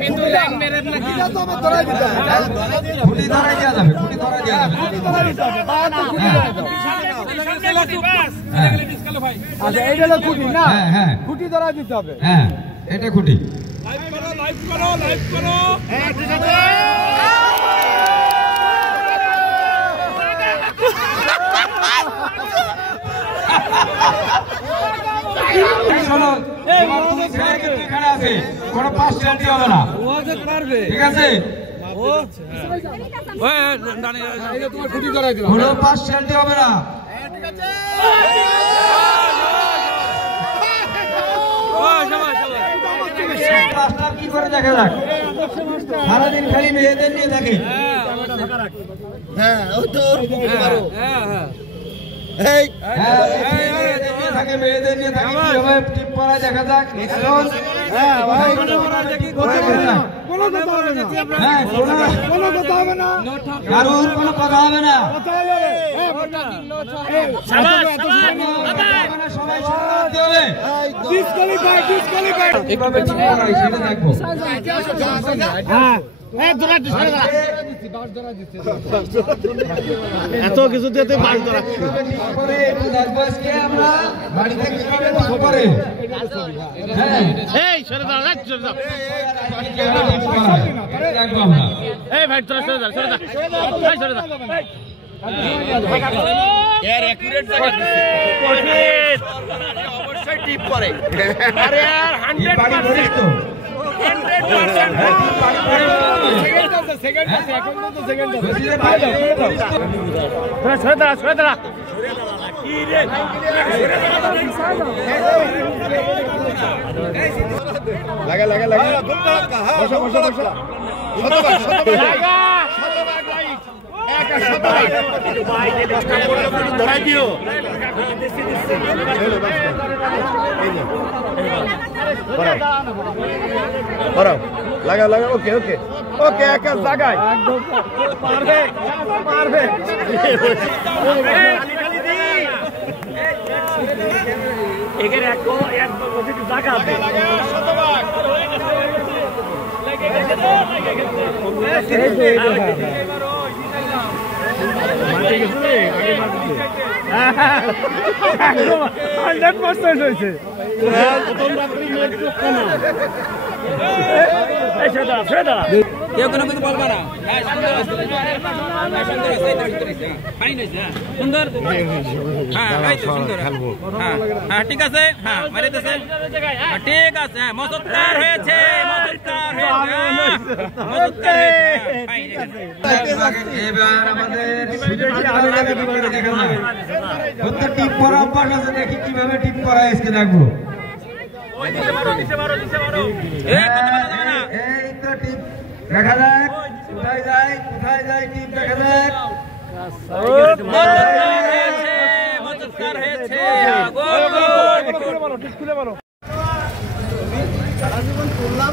কিন্তু ল্যাং মেরে না কি তো আমার ধরাই দিতে খুঁটি ধরাই দেওয়া যাবে খুঁটি ধরাই দেওয়া যাবে আচ্ছা এইটা হলো খুঁটি না হ্যাঁ খুঁটি ধরাই দিতে হবে হ্যাঁ এটা খুঁটি লাইভ করো হ্যাঁ ঠিক আছে শোনো তোমার তুমি ছেলে কি খাড়া আছে কোন পাস চালতে হবে না ও যে পারবে ঠিক আছে ও ওই দাঁড়িয়ে এই যে তোমার খুঁটি ধরাই দিলাম কোন পাস চালতে হবে না ঠিক আছে ও সবাই পাসটা কি করে দেখা যাক সারা দিন খালি মেয়েদের নিয়ে থাকে হ্যাঁ ও তো পারো হ্যাঁ হ্যাঁ এই থাকে মেয়েদের নিয়ে থাকে কিভাবে টিপ পড়া দেখা যাক এখন হ্যাঁ ভাই কোনো কথা হবে না কোনো কথা হবে না হ্যাঁ কোনো কথা হবে না কারোর কোনো কথা হবে না কথা হবে সবাই শুনতে হবে ডিসকোয়ালিফাই এইভাবে টিপ পড়া সেটা দেখবো হ্যাঁ এত কিছু দিয়ে মাছ ধরা আমরা বাড়িতে কিভাবে করে এই সরে দাও সরে দাও এই ভাই তোরা সরে দাও সরে দাও ভাই সরে দাও এর একুরেট জায়গা দিছে অবশ্যই টিপ করে আরে यार 100% ধরাই দিও লাগা লাগা ওকে ওকে ওকে একা জায়গায় একদম পারবে পারবে এখানে এক বসে জায়গা আছে শতভাগ লেগে গেছে তো লেগে গেছে মাটি গেছে আগে মাটি একদম 100% হয়েছে প্রথম রাত্রি মেয়ে চোখ কানা এই সেটা সেটা কেউ কোনো কিছু বলবা না হ্যাঁ সুন্দর আছে সুন্দর আছে ফাইন আছে সুন্দর হ্যাঁ এই তো সুন্দর হ্যাঁ হ্যাঁ ঠিক আছে হ্যাঁ মারিতেছে ঠিক আছে হ্যাঁ মজুদদার হয়েছে মজুদদার হয়েছে মজুদদার ফাইন এবার আমাদের সুযোগটি আরো লাগে দিবারে দেখা যাবে কত টিপ করা অভ্যাস আছে দেখি কিভাবে টিপ করা আজকে দেখবো ওই দিকে মারো এই কত বলা যাবে না এই তো টিপ দেখা যাক কোথায় যায় টিপ দেখা যাক মজুদদার হয়েছে গোল গোল ঠিক খুলে বলো সারা জীবন করলাম